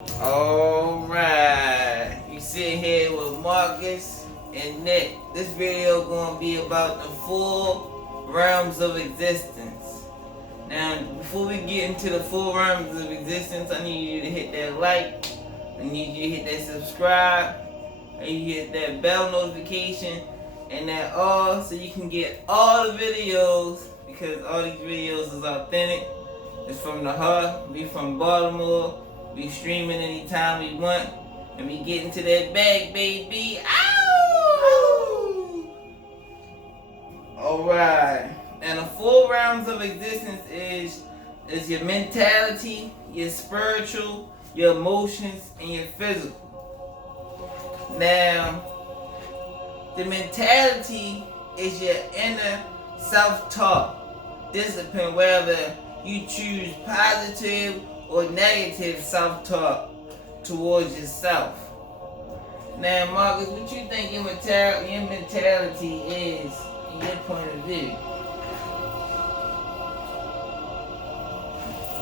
Alright, you sit here with Marcus and Nick. This video gonna be about the 4 realms of existence. Now, before we get into the 4 realms of existence, I need you to hit that like, I need you to hit that subscribe, and you hit that bell notification, and that all, so you can get all the videos, because all these videos is authentic. It's from the heart. We from Baltimore. We streaming anytime we want, and we get into that bag, baby. Ow! Alright. And the 4 realms of existence is your mentality, your spiritual, your emotions, and your physical. Now, the mentality is your inner self-talk, discipline, whether you choose positive or negative self-talk towards yourself. Now, Marcus, what you think your mentality is in your point of view?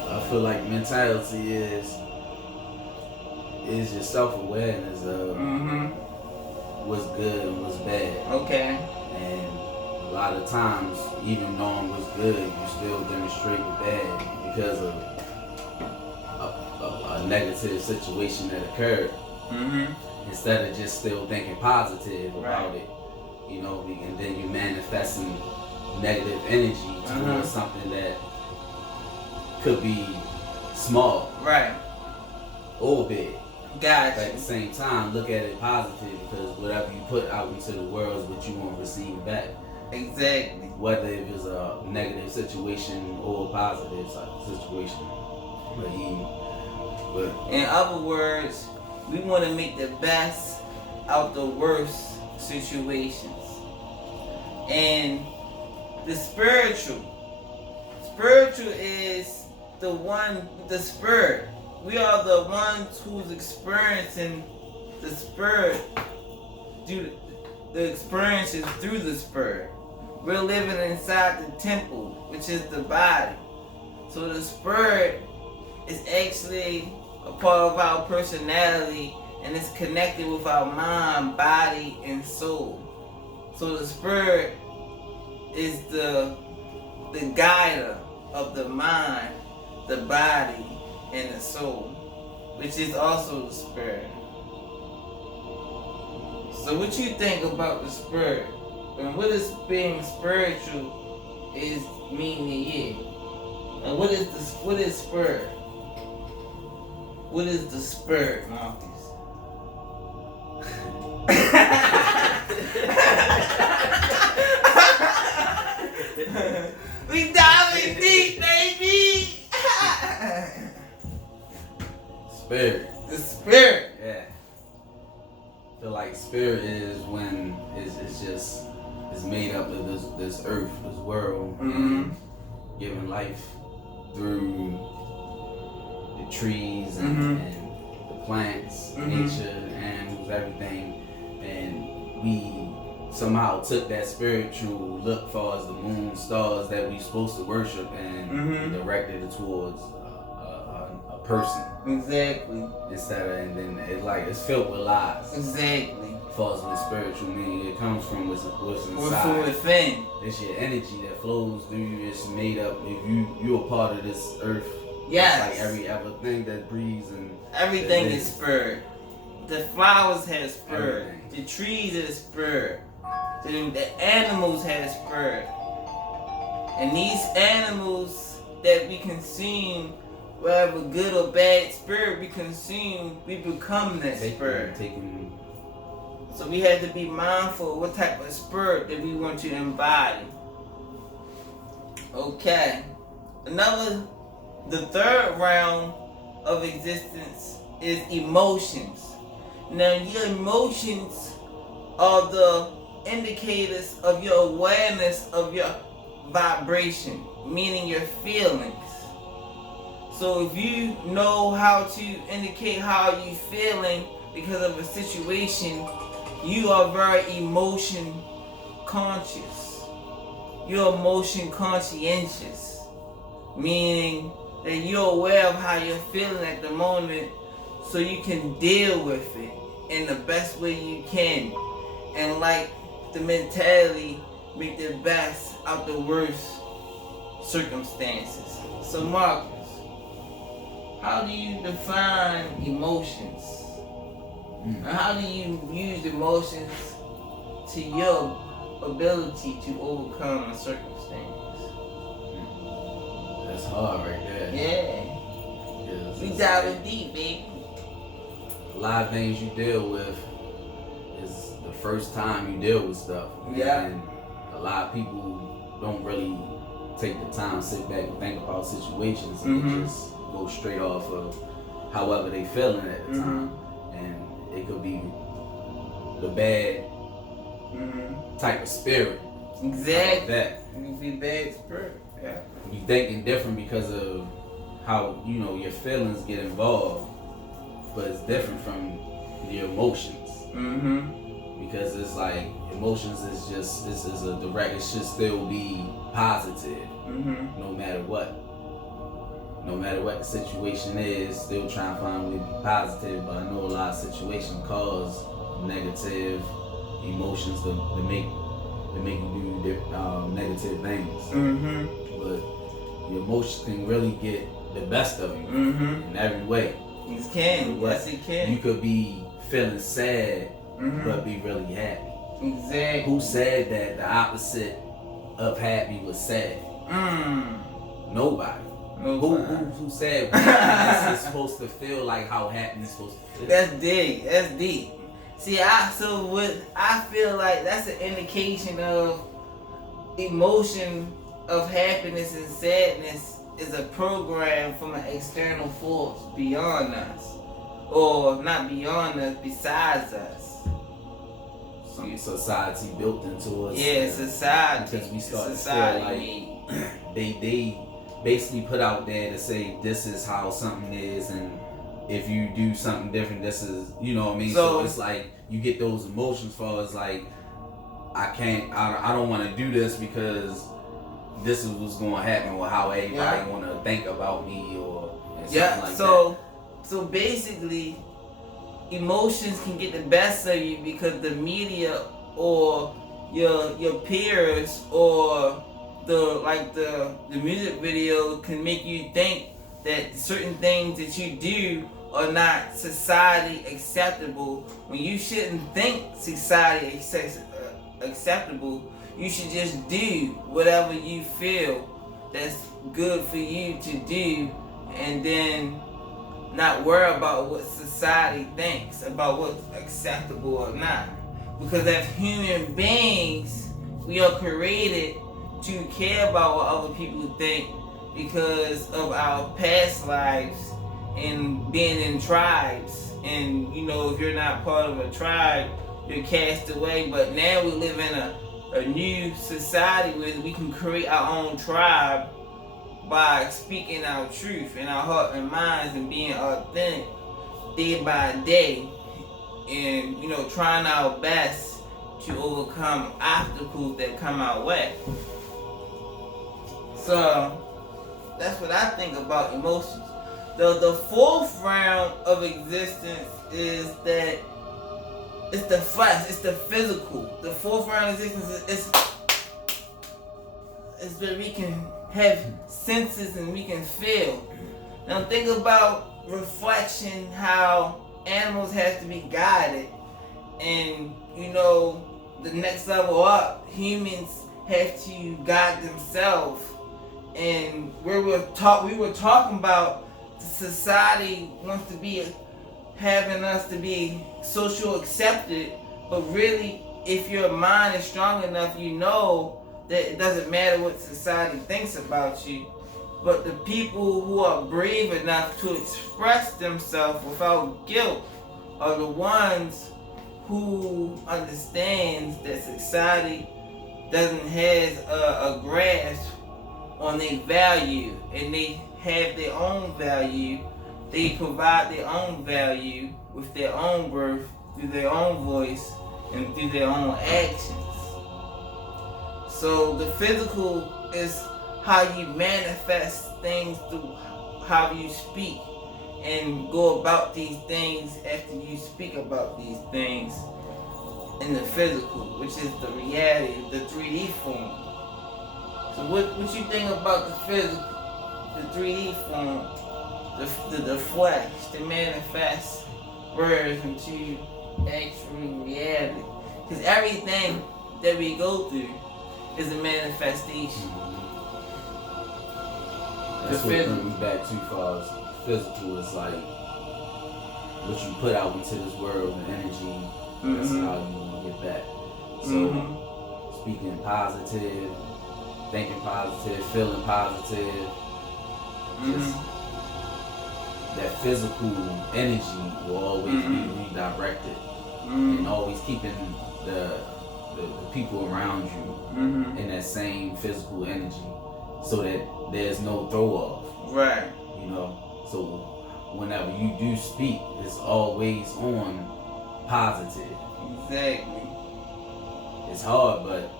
I feel like mentality is your self-awareness of what's good and what's bad. Okay. And a lot of times, even knowing what's good, you still demonstrate the bad because of a negative situation that occurred. Instead of just still thinking positive about it, you know, and then you manifesting negative energy towards something that could be small, or big. Gotcha. But at the same time, look at it positive, because whatever you put out into the world is what you want to receive back. Exactly. Whether it was a negative situation or a positive situation. But in other words, we want to make the best out the worst situations. And the spiritual is the one with the spirit. We are the ones who's experiencing the spirit, through the experiences through the spirit. We're living inside the temple, which is the body. So the spirit is actually a part of our personality, and it's connected with our mind, body, and soul. So the spirit is the guider of the mind, the body, and the soul, which is also the spirit. So what you think about the spirit, and what is being spiritual is mean to you? And what is spirit? What is the spirit, Marcus? We diving deep, baby. spirit. The spirit. Yeah. I feel like spirit is when it's made up of this earth, this world, and giving life through the trees and the plants, nature, animals, everything. And we somehow took that spiritual look far as the moon, stars that we supposed to worship, and directed it towards a person. Exactly. Instead of, and then it's filled with lies. Exactly. As far as what spiritual meaning, it comes from what's inside. What's from within. It's your energy that flows through you. It's made up. If you're a part of this earth. Yes. It's like every other thing that breathes and everything is spirit. The flowers have spirit. Everything. The trees have spirit. The animals have spirit. And these animals that we consume, whether good or bad spirit we consume, we become that spirit. So we have to be mindful of what type of spirit that we want to embody. Okay. The 3rd realm of existence is emotions. Now, your emotions are the indicators of your awareness of your vibration, meaning your feelings. So if you know how to indicate how you're feeling because of a situation, you are very emotion conscious. You're emotion conscientious, meaning that you're aware of how you're feeling at the moment, so you can deal with it in the best way you can. And like the mentality, make the best out the worst circumstances. So Marcus, how do you define emotions? And how do you use emotions to your ability to overcome a circumstance? That's hard right there. Yeah. We diving deep, baby. A lot of things you deal with is the first time you deal with stuff. Yeah. And a lot of people don't really take the time to sit back and think about situations and they just go straight off of however they feeling at the time. And it could be the bad type of spirit. Exactly. That. It could be bad spirit. Yeah. You thinking different because of how, you know, your feelings get involved, but it's different from your emotions. Because it's like emotions is just, this is a direct, it should still be positive, no matter what. No matter what the situation is, still trying to find a way to be positive. But I know a lot of situations cause negative emotions to make you do negative things. But your emotions can really get the best of you in every way. It can. Yes, it can. You could be feeling sad, but be really happy. Exactly. Who said that the opposite of happy was sad? Nobody. Who said happiness is supposed to feel like how happiness is supposed to feel? That's deep. That's deep. See, I feel like that's an indication of emotion of happiness and sadness is a program from an external force beyond us, or not beyond us, besides us. Some society built into us. Yeah, society. Because we start to feel like they basically put out there to say this is how something is, and if you do something different, this is, you know what I mean? So it's like you get those emotions for us, like I don't want to do this because this is what's going to happen, or how everybody want to think about me, or something like that. So basically, emotions can get the best of you because the media or your peers or the music video can make you think that certain things that you do are not society acceptable, when you shouldn't think society acceptable. You should just do whatever you feel that's good for you to do, and then not worry about what society thinks about what's acceptable or not. Because as human beings, we are created to care about what other people think because of our past lives and being in tribes. And you know, if you're not part of a tribe, you're cast away. But now we live in a new society where we can create our own tribe by speaking our truth in our heart and minds and being authentic day by day, and you know, trying our best to overcome obstacles that come our way. So that's what I think about emotions. The fourth round of existence is that it's the flesh, it's the physical. The fourth round of existence is where we can have senses and we can feel. Now think about reflection, how animals have to be guided, and you know, the next level up, humans have to guide themselves. And we were talking about society wants to be having us to be social accepted, but really, if your mind is strong enough, you know that it doesn't matter what society thinks about you. But the people who are brave enough to express themselves without guilt are the ones who understands that society doesn't have a grasp on their value, and they have their own value. They provide their own value with their own worth, through their own voice, and through their own actions. So the physical is how you manifest things through how you speak. and go about these things after you speak about these things in the physical, which is the reality, the 3D form. So what you think about the physical, the 3D form, the flesh, the manifest words into actual reality? Because everything that we go through is a manifestation. That's what brings me back too far as physical is like what you put out into this world, the energy, that's how you want to get back. So speaking positive, thinking positive, feeling positive, just that physical energy will always be redirected and always keeping the people around you in that same physical energy so that there's no throw off. Right. You know, so whenever you do speak, it's always on positive. Exactly. It's hard, but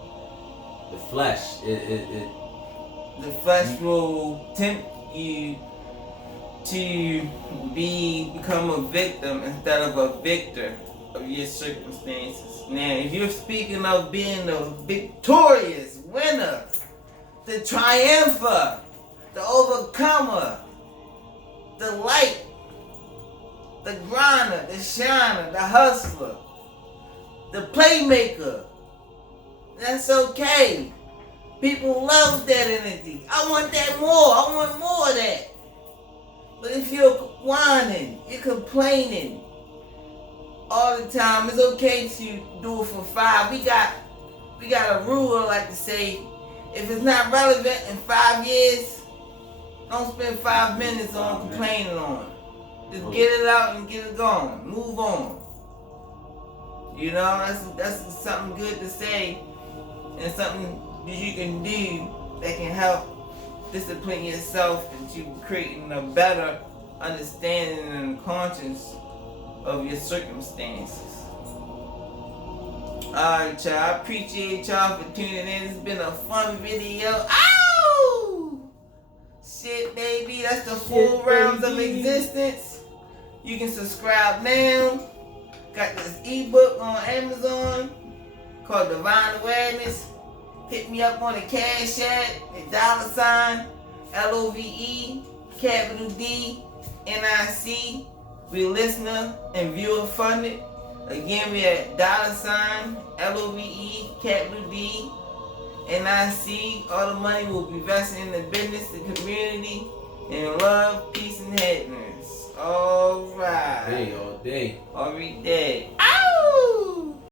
the flesh, the flesh will tempt you to become a victim instead of a victor of your circumstances. Now, if you're speaking of being a victorious winner, the triumpher, the overcomer, the light, the grinder, the shiner, the hustler, the playmaker, that's okay. People love that energy. I want that more. I want more of that. But if you're whining, you're complaining all the time, it's okay to do it for 5. We got a rule I like to say, if it's not relevant in 5 years, don't spend 5 minutes on complaining on it. Just get it out and get it gone. Move on. You know, that's something good to say and something that you can do that can help discipline yourself into creating a better understanding and conscience of your circumstances. Alright, y'all. I appreciate y'all for tuning in. It's been a fun video. Ow! Shit, baby. That's the 4 realms of existence. You can subscribe now. Got this ebook on Amazon called Divine Awareness. Hit me up on the Cash App at $LOVE, capital D, NIC. We listener and viewer funded. Again, we at $LOVE, capital D, NIC. All the money will be invested in the business, the community, and love, peace, and happiness. All right. All day. Every day.